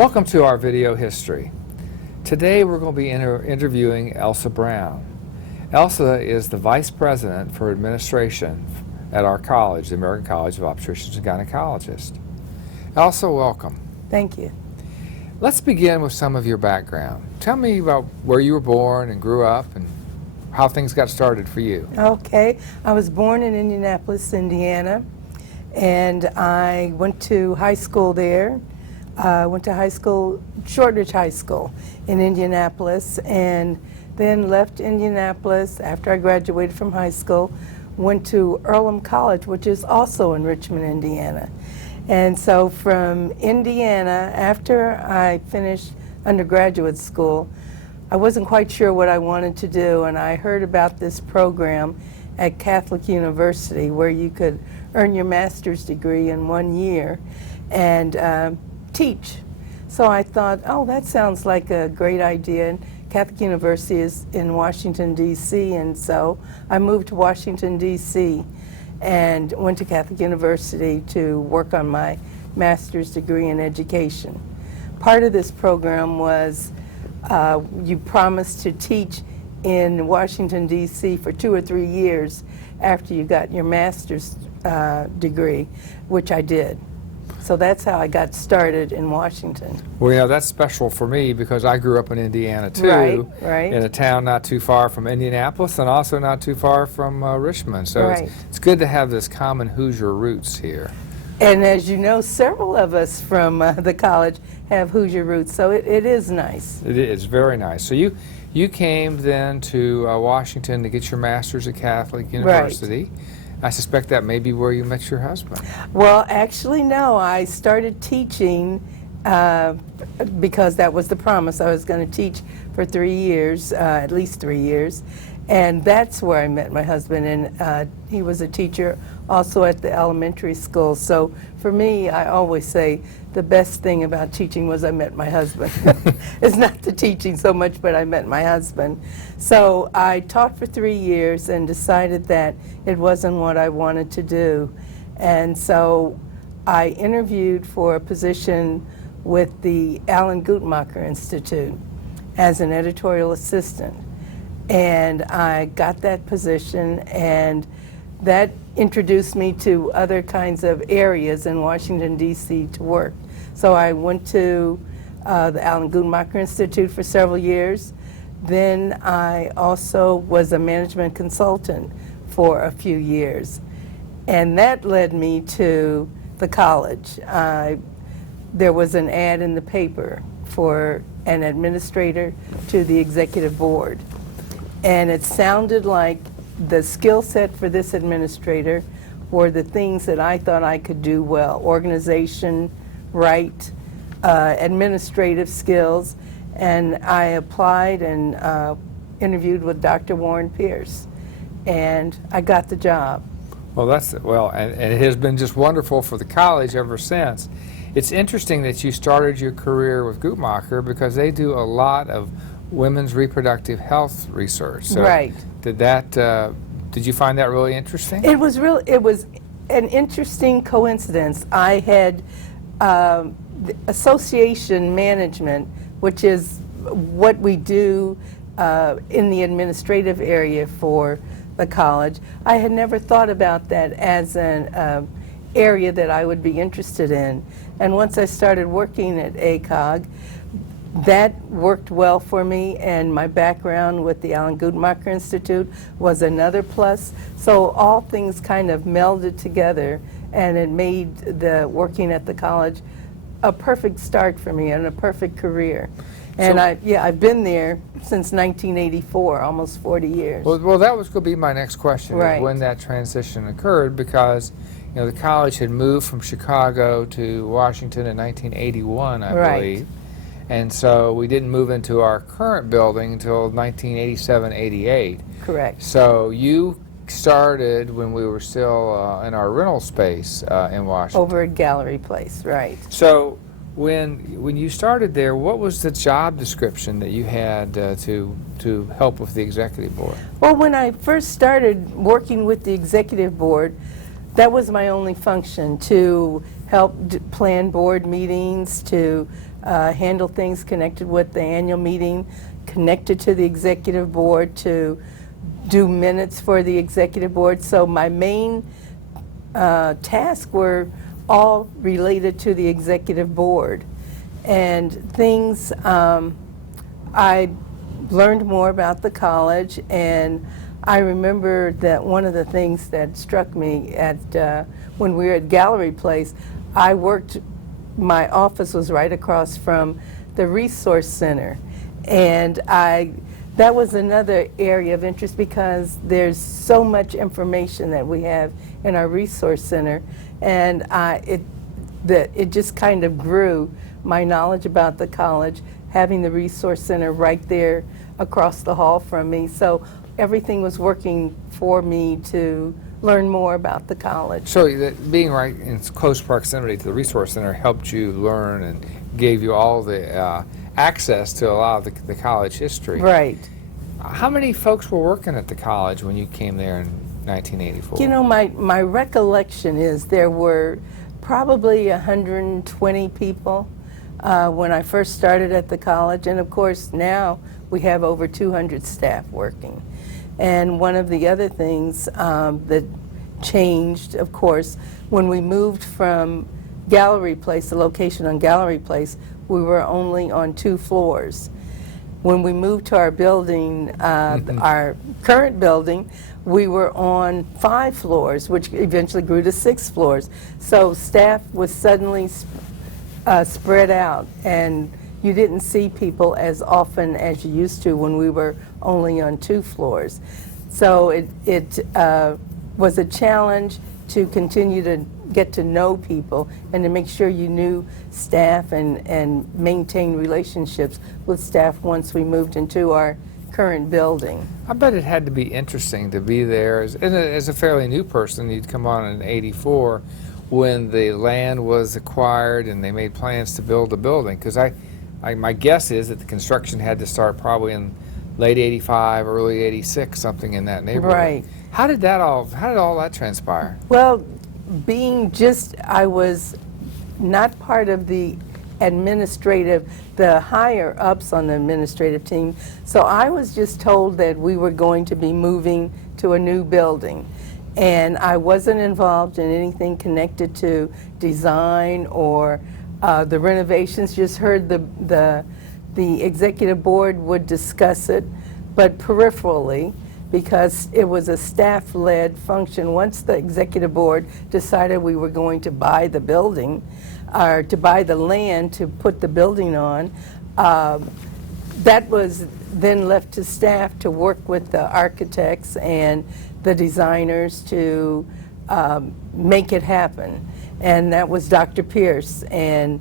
Welcome to our video history. Today we're going to be interviewing Elsa Brown. Elsa is the Vice President for Administration at our college, the American College of Obstetricians and Gynecologists. Elsa, welcome. Thank you. Let's begin with some of your background. Tell me about where you were born and grew up and how things got started for you. Okay. I was born in Indianapolis, Indiana, and I went to high school there. Went to high school, Shortridge High School in Indianapolis, and then left Indianapolis after I graduated from high school, went to Earlham College, which is also in Richmond, Indiana. And so from Indiana, after I finished undergraduate school, I wasn't quite sure what I wanted to do, and I heard about this program at Catholic University where you could earn your master's degree in 1 year and teach. So I thought, oh, that sounds like a great idea. And Catholic University is in Washington, D.C., and so I moved to Washington, D.C., and went to Catholic University to work on my master's degree in education. Part of this program was you promised to teach in Washington, D.C. for 2 or 3 years after you got your master's degree, which I did. So that's how I got started in Washington. Well, you know, that's special for me because I grew up in Indiana, too. Right. In a town not too far from Indianapolis and also not too far from Richmond. So Right. it's good to have this common Hoosier roots here. And as you know, several of us from the college have Hoosier roots, so it is nice. It is very nice. So you came then to Washington to get your master's at Catholic University. Right. I suspect that may be where you met your husband. Well, actually, no. I started teaching because that was the promise. I was going to teach for 3 years, at least 3 years. And that's where I met my husband. And he was a teacher also at the elementary school. So for me, I always say the best thing about teaching was I met my husband. It's not the teaching so much, but I met my husband. So I taught for 3 years and decided that it wasn't what I wanted to do. And so I interviewed for a position with the Guttmacher Institute as an editorial assistant. And I got that position, and that introduced me to other kinds of areas in Washington, D.C. to work. So I went to the Guttmacher Institute for several years. Then I also was a management consultant for a few years. And that led me to the college. There was an ad in the paper for an administrator to the executive board. And it sounded like the skill set for this administrator were the things that I thought I could do well: organization, right, administrative skills. And I applied and interviewed with Dr. Warren Pierce, and I got the job. Well, and it has been just wonderful for the college ever since. It's interesting that you started your career with Guttmacher because they do a lot of women's reproductive health research. So right. Did you find that really interesting? It was an interesting coincidence. I had association management, which is what we do in the administrative area for the college. I had never thought about that as an area that I would be interested in. And once I started working at ACOG, that worked well for me, and my background with the Guttmacher Institute was another plus. So all things kind of melded together, and it made the working at the college a perfect start for me and a perfect career. And I've been there since 1984, almost 40 years. Well, that was going to be my next question, Right. when that transition occurred, because the college had moved from Chicago to Washington in 1981, I Right. believe. And so we didn't move into our current building until 1987-88. Correct. So you started when we were still in our rental space in Washington. Over at Gallery Place, right. So when you started there, what was the job description that you had to help with the executive board? Well, when I first started working with the executive board, that was my only function, to help plan board meetings, to handle things connected with the annual meeting, connected to the executive board, to do minutes for the executive board. So my main tasks were all related to the executive board. And things, I learned more about the college, and I remember that one of the things that struck me at when we were at Gallery Place, my office was right across from the Resource Center, and that was another area of interest because there's so much information that we have in our Resource Center, and it just kind of grew my knowledge about the college, having the Resource Center right there across the hall from me. So everything was working for me to learn more about the college. So being right in close proximity to the Resource Center helped you learn and gave you all the access to a lot of the college history. Right. How many folks were working at the college when you came there in 1984? You know, my recollection is there were probably 120 people when I first started at the college, and of course now we have over 200 staff working. And one of the other things that changed, of course, when we moved from Gallery Place, the location on Gallery Place, we were only on 2 floors. When we moved to our building, our current building, we were on 5 floors, which eventually grew to 6 floors. So staff was suddenly spread out, and you didn't see people as often as you used to when we were only on 2 floors. So it was a challenge to continue to get to know people and to make sure you knew staff and maintain relationships with staff once we moved into our current building. I bet it had to be interesting to be there as a fairly new person. You'd come on in '84 when the land was acquired and they made plans to build a building, because my guess is that the construction had to start probably in late '85, early '86, something in that neighborhood. Right. How did all that transpire? Well, I was not part of the higher ups on the administrative team, so I was just told that we were going to be moving to a new building. And I wasn't involved in anything connected to design or the renovations. Just heard the executive board would discuss it, but peripherally, because it was a staff-led function. Once the executive board decided we were going to buy the building, or to buy the land to put the building on, that was then left to staff to work with the architects and the designers to make it happen. And that was Dr. Pierce and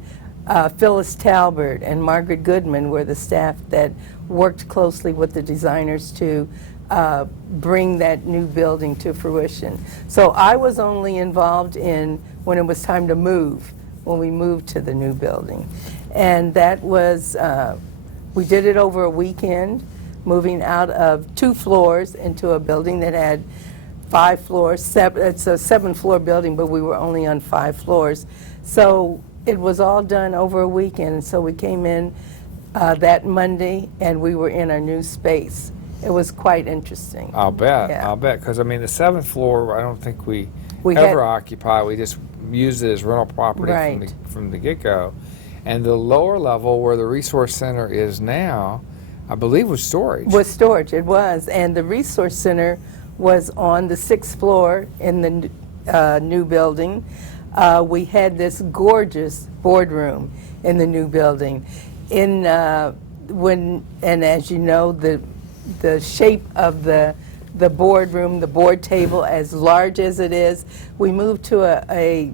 Phyllis Talbert and Margaret Goodman were the staff that worked closely with the designers to bring that new building to fruition. So I was only involved in when it was time to move, when we moved to the new building. And that was, we did it over a weekend, moving out of 2 floors into a building that had 5 floors. It's a 7-floor building, but we were only on 5 floors. So it was all done over a weekend. So we came in that Monday, and we were in our new space. It was quite interesting. I'll bet. Yeah. I'll bet, because I mean the 7th floor, I don't think we had- ever occupied. We just used it as rental property Right. from the get-go. And the lower level where the Resource Center is now, I believe, was storage. Was storage, it was. And the Resource Center was on the 6th floor in the new building. We had this gorgeous boardroom in the new building. And as you know, the shape of the boardroom, the board table, as large as it is, we moved to a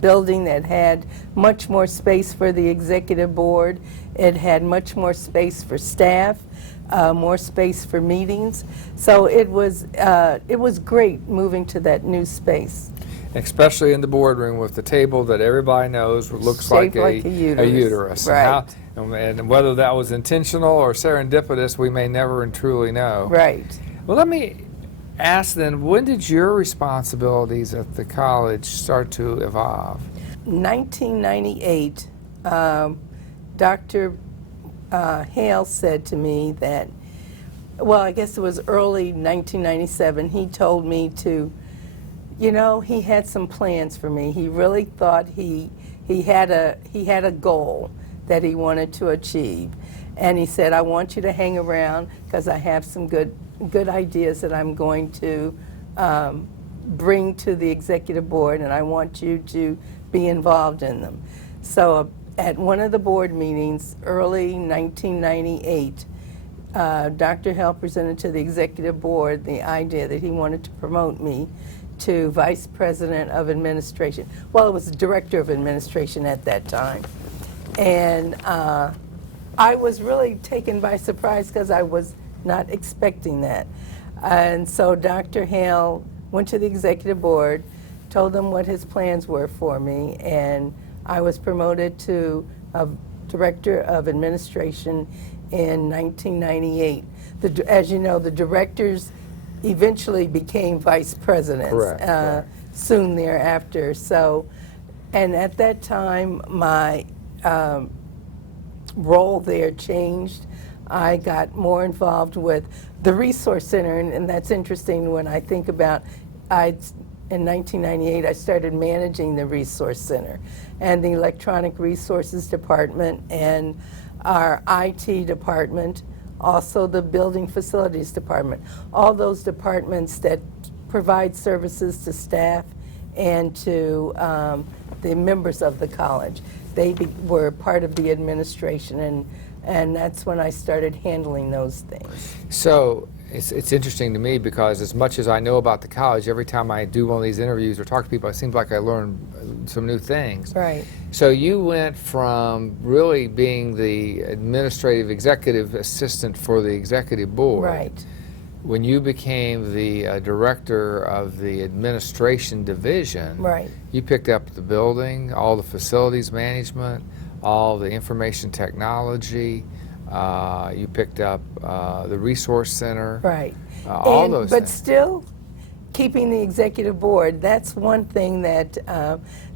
building that had much more space for the executive board. It had much more space for staff, more space for meetings. So it was great moving to that new space. Especially in the boardroom with the table that everybody knows looks Shaped like like a uterus. Right. And whether that was intentional or serendipitous, we may never and truly know. Right. Well, let me ask then, when did your responsibilities at the college start to evolve? 1998, Dr. Hale said to me that, well, I guess it was early 1997, he told me to, you know, he had some plans for me. He really thought he had a goal that he wanted to achieve. And he said, I want you to hang around because I have some good ideas that I'm going to bring to the executive board, and I want you to be involved in them. So at one of the board meetings, early 1998, Dr. Hale presented to the executive board the idea that he wanted to promote me to Vice President of Administration. Well, it was Director of Administration at that time. And I was really taken by surprise because I was not expecting that. And so Dr. Hale went to the executive board, told them what his plans were for me, and I was promoted to a Director of Administration in 1998. As you know, the directors eventually became vice presidents. Correct. Soon thereafter. So, and at that time, my role there changed. I got more involved with the Resource Center, and that's interesting when I think about, in 1998, I started managing the Resource Center and the Electronic Resources Department and our IT department, also the Building Facilities Department, all those departments that provide services to staff and to the members of the college. They were part of the administration, and that's when I started handling those things. So it's interesting to me because as much as I know about the college, every time I do one of these interviews or talk to people, it seems like I learn some new things. Right. So you went from really being the administrative executive assistant for the executive board. Right. When you became the director of the administration division, Right. you picked up the building, all the facilities management, all the information technology. You picked up the resource center. Right. All those but things. still, keeping the executive board, that's one thing that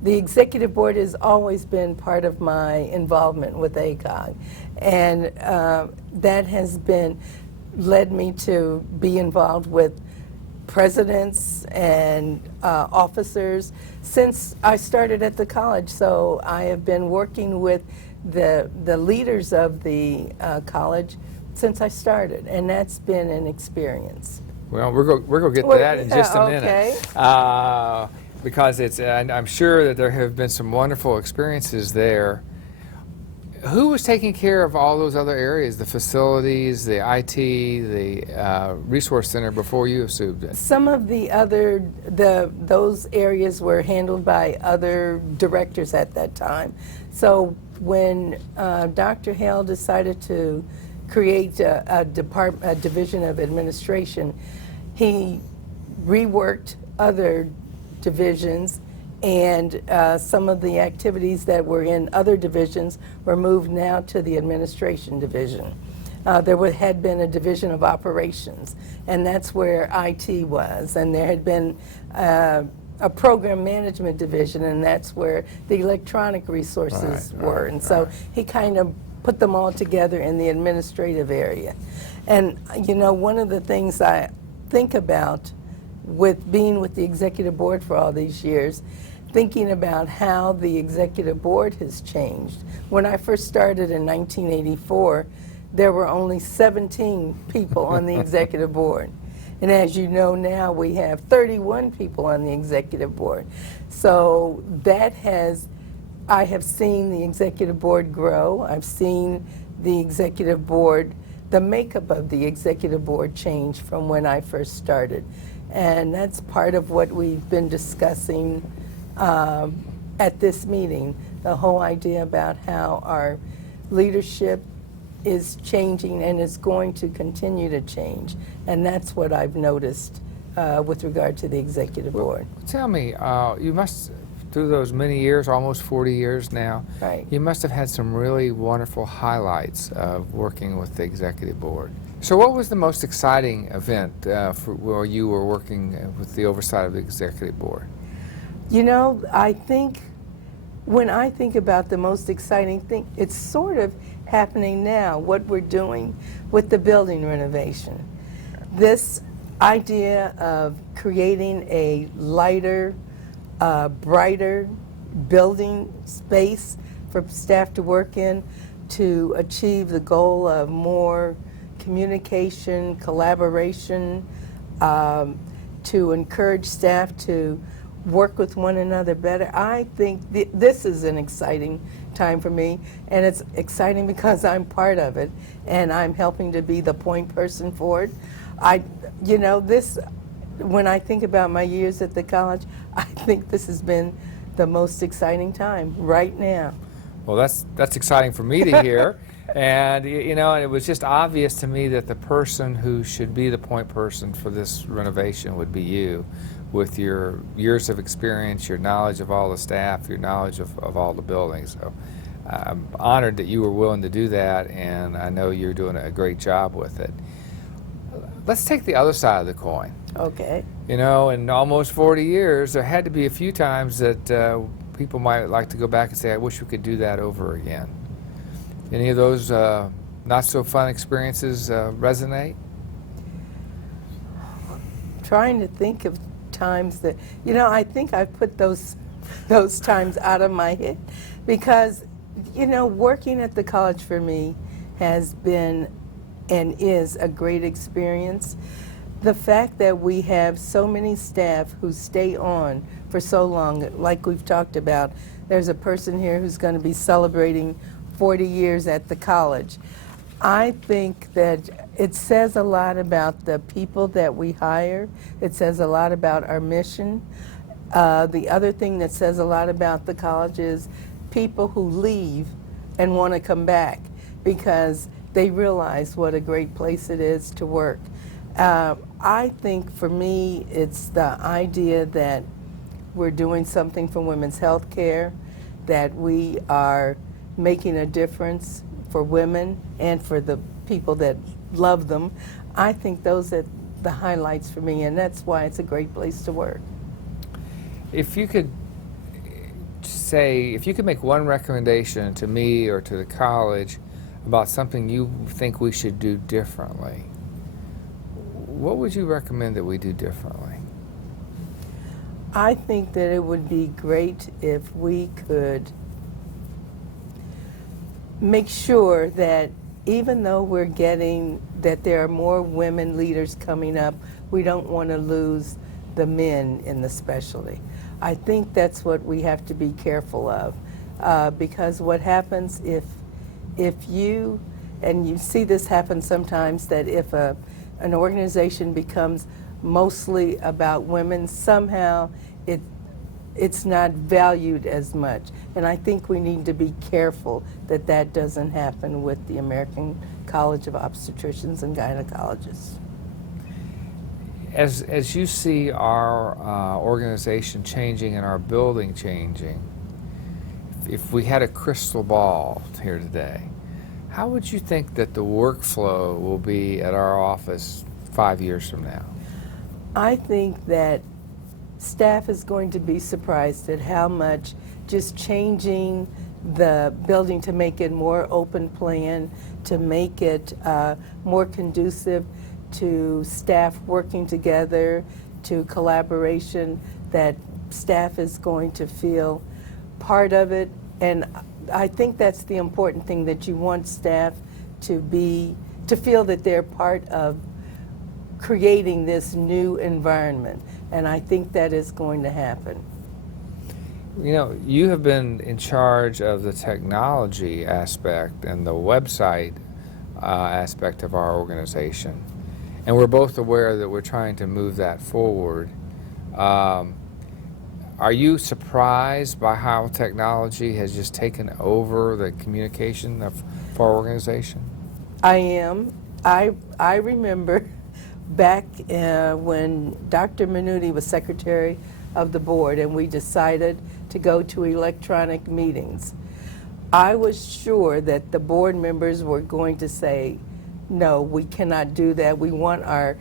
the executive board has always been part of my involvement with ACOG. And that has led me to be involved with presidents and officers since I started at the college. So I have been working with the leaders of the college since I started, and that's been an experience. Well, we're going to get to that in just a minute. Okay. Because and I'm sure that there have been some wonderful experiences there. Who was taking care of all those other areas, the facilities, the IT, the resource center before you assumed it? Some of those areas were handled by other directors at that time. So when Dr. Hale decided to create a division of administration, he reworked other divisions, and some of the activities that were in other divisions were moved now to the administration division. There had been a division of operations, and that's where IT was, and there had been a program management division, and that's where the electronic resources were. And so he kind of put them all together in the administrative area. And you know, one of the things I think about with being with the executive board for all these years, thinking about how the executive board has changed. When I first started in 1984, there were only 17 people on the executive board. And as you know now, we have 31 people on the executive board. So I have seen the executive board grow. I've seen the executive board, the makeup of the executive board change from when I first started. And that's part of what we've been discussing at this meeting, the whole idea about how our leadership is changing and is going to continue to change. And that's what I've noticed with regard to the executive board. Tell me, you must, through those many years, almost 40 years now, Right. you must have had some really wonderful highlights of working with the executive board. So what was the most exciting event where you were working with the oversight of the executive board? You know, I think When I think about the most exciting thing, it's sort of happening now, what we're doing with the building renovation. This idea of creating a lighter, brighter building space for staff to work in to achieve the goal of more communication, collaboration, to encourage staff to work with one another better. I think this is an exciting time for me, and it's exciting because I'm part of it, and I'm helping to be the point person for it. When I think about my years at the college, I think this has been the most exciting time right now. Well, that's exciting for me to hear. And it was just obvious to me that the person who should be the point person for this renovation would be you, with your years of experience, your knowledge of all the staff, your knowledge of all the buildings. So I'm honored that you were willing to do that, and I know you're doing a great job with it. Let's take the other side of the coin. Okay. In almost 40 years, there had to be a few times that people might like to go back and say, I wish we could do that over again. Any of those not so fun experiences resonate? Trying to think of times that, I think I put those times out of my head because, working at the college for me has been and is a great experience. The fact that we have so many staff who stay on for so long, like we've talked about, there's a person here who's going to be celebrating 40 years at the college. I think that it says a lot about the people that we hire. It says a lot about our mission. The other thing that says a lot about the college is people who leave and want to come back because they realize what a great place it is to work. I think for me, it's the idea that we're doing something for women's health care, that we are making a difference for women and for the people that love them. I think those are the highlights for me, and that's why it's a great place to work. If you could make one recommendation to me or to the college about something you think we should do differently, what would you recommend that we do differently? I think that it would be great if we could make sure that even though we're getting that there are more women leaders coming up, we don't want to lose the men in the specialty. I think that's what we have to be careful of, because what happens if you, and you see this happen sometimes, that if an organization becomes mostly about women, somehow it's not valued as much. And I think we need to be careful that that doesn't happen with the American College of Obstetricians and Gynecologists. As you see our organization changing and our building changing, if we had a crystal ball here today, how would you think that the workflow will be at our office 5 years from now? I think that staff is going to be surprised at how much just changing the building to make it more open plan, to make it more conducive to staff working together, to collaboration, that staff is going to feel part of it. And I think that's the important thing, that you want staff to feel that they're part of creating this new environment. And I think that is going to happen. You have been in charge of the technology aspect and the website aspect of our organization. And we're both aware that we're trying to move that forward. Are you surprised by how technology has just taken over the communication of our organization? I am. I remember back when Dr. Minuti was secretary of the board and we decided to go to electronic meetings. I was sure that the board members were going to say, no, we cannot do that. We want our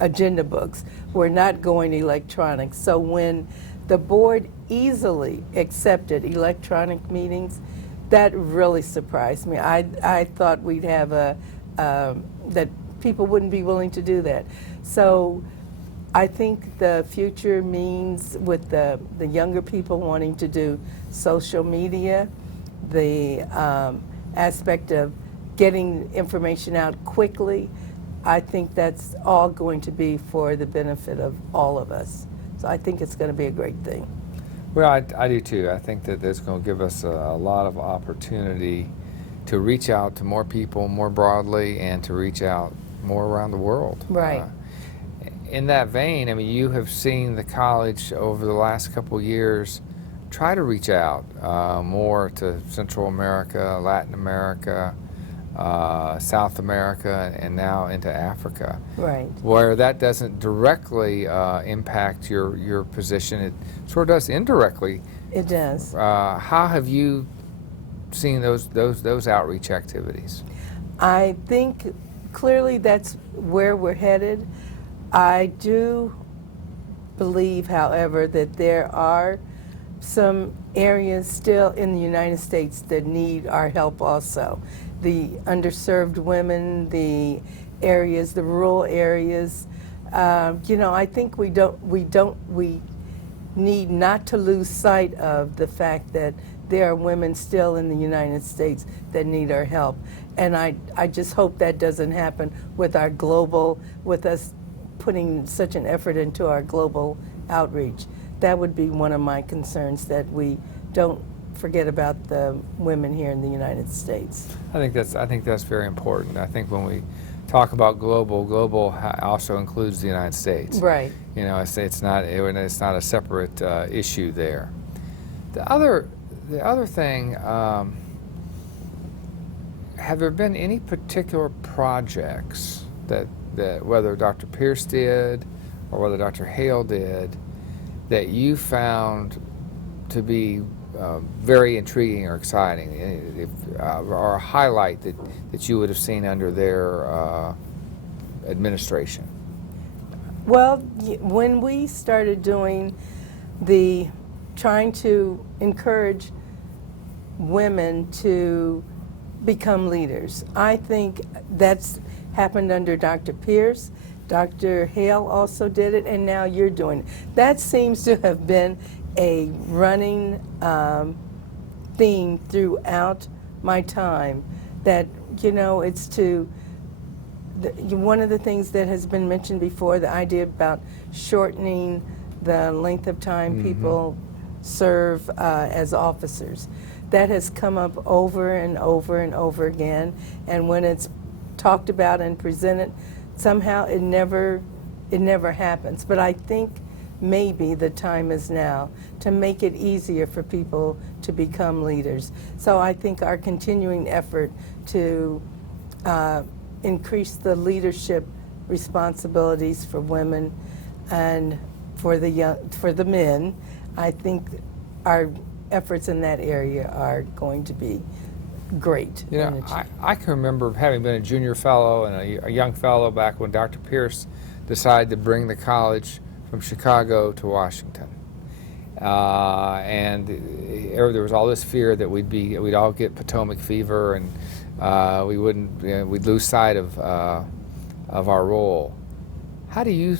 agenda books. We're not going electronic. So when the board easily accepted electronic meetings. That really surprised me. I thought we'd have that people wouldn't be willing to do that. So I think the future means with the younger people wanting to do social media, the aspect of getting information out quickly, I think that's all going to be for the benefit of all of us. So I think it's going to be a great thing. Well, I do too. I think that it's going to give us a lot of opportunity to reach out to more people more broadly and to reach out more around the world. Right. In that vein, I mean, you have seen the college over the last couple of years try to reach out more to Central America, Latin America, South America, and now into Africa. Right. Where that doesn't directly impact your position, it sort of does indirectly. It does. How have you seen those outreach activities? I think clearly that's where we're headed. I do believe, however, that there are some areas still in the United States that need our help also. The underserved women, the areas, the rural areas. I think we need not to lose sight of the fact that there are women still in the United States that need our help. And I just hope that doesn't happen with us putting such an effort into our global outreach. That would be one of my concerns, that we don't forget about the women here in the United States. I think that's very important. I think when we talk about global also includes the United States. Right. It's not a separate issue there. The other thing, have there been any particular projects that whether Dr. Pierce did or whether Dr. Hale did that you found to be very intriguing or exciting, or a highlight that you would have seen under their administration? Well, when we started doing trying to encourage women to become leaders, I think that's happened under Dr. Pierce. Dr. Hale also did it, and now you're doing it. That seems to have been a running theme throughout my time, that it's one of the things that has been mentioned before, the idea about shortening the length of time people serve as officers. That has come up over and over and over again, and when it's talked about and presented, somehow it never happens. But I think maybe the time is now to make it easier for people to become leaders. So I think our continuing effort to increase the leadership responsibilities for women and for the men, I think our efforts in that area are going to be great. I can remember having been a junior fellow and a young fellow back when Dr. Pierce decided to bring the college from Chicago to Washington, and there was all this fear that we'd all get Potomac Fever, and we'd lose sight of our role. How do you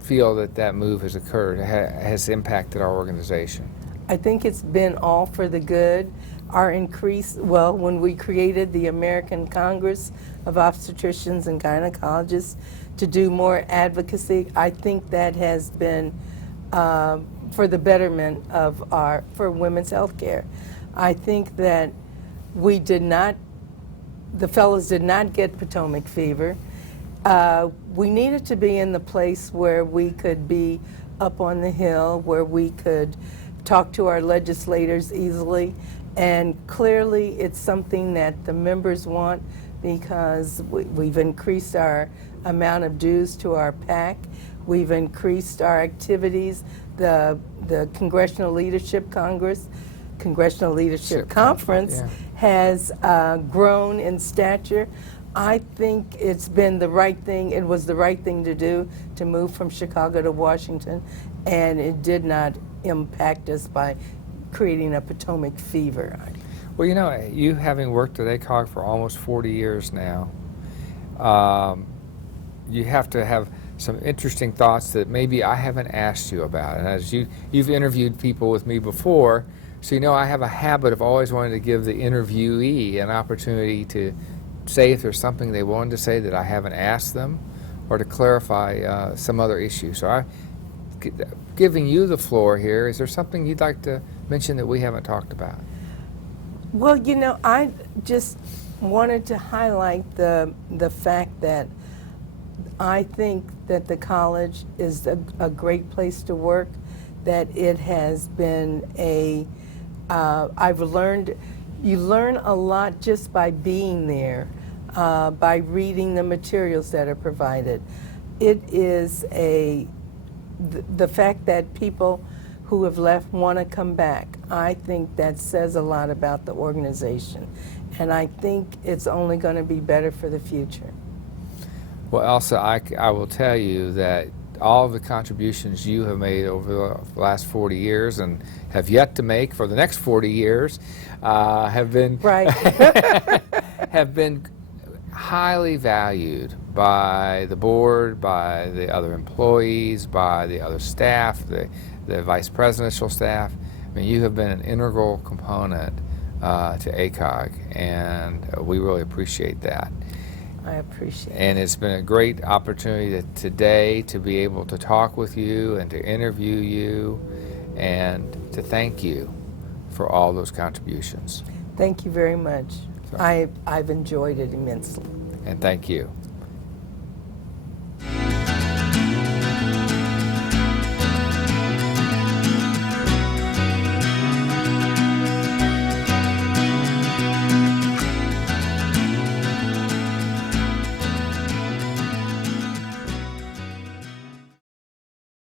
feel that move has occurred, has impacted our organization? I think it's been all for the good. Our when we created the American Congress of Obstetricians and Gynecologists to do more advocacy, I think that has been for the betterment of for women's health care. I think that the fellows did not get Potomac Fever. We needed to be in the place where we could be up on the Hill, where we could talk to our legislators easily, and clearly it's something that the members want, because we've increased our amount of dues to our PAC, we've increased our activities, the Congressional Leadership Conference has grown in stature. I think it's been the right thing. It was the right thing to do to move from Chicago to Washington, and it did not impact us by creating a Potomac Fever. Well, you know, you having worked at ACOG for almost 40 years now, you have to have some interesting thoughts that maybe I haven't asked you about. And as you've interviewed people with me before, so you know I have a habit of always wanting to give the interviewee an opportunity to say if there's something they wanted to say that I haven't asked them, or to clarify some other issue. So I'm giving you the floor here. Is there something you'd like to mention that we haven't talked about? Well, you know, I just wanted to highlight the fact that I think that the college is a great place to work, that it has been I've learned, you learn a lot just by being there, by reading the materials that are provided. It is the fact that people who have left want to come back. I think that says a lot about the organization, and I think it's only going to be better for the future. Well, Elsa, I will tell you that all of the contributions you have made over the last 40 years and have yet to make for the next 40 years have been Right. have been highly valued by the board, by the other employees, by the other staff, the vice presidential staff. I mean, you have been an integral component to ACOG, and we really appreciate that. I appreciate it. And it's been a great opportunity today to be able to talk with you and to interview you and to thank you for all those contributions. Thank you very much. Sorry. I've enjoyed it immensely. And thank you.